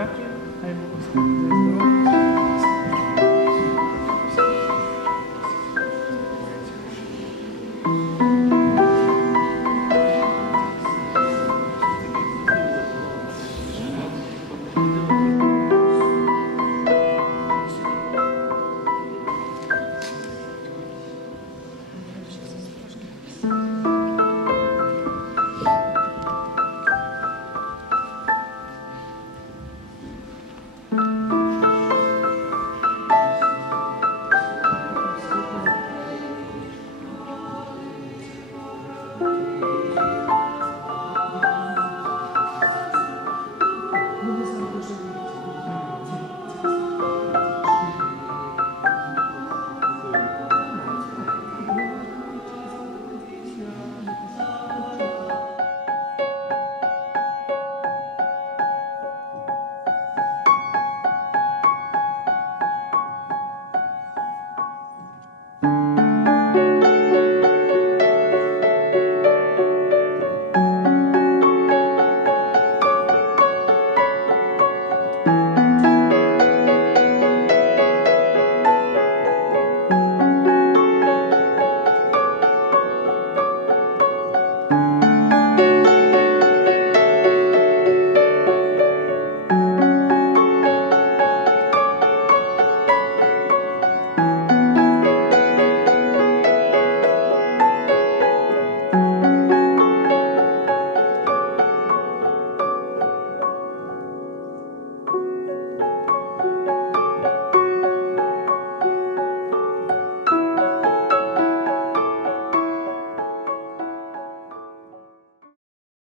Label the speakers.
Speaker 1: Jackie, I will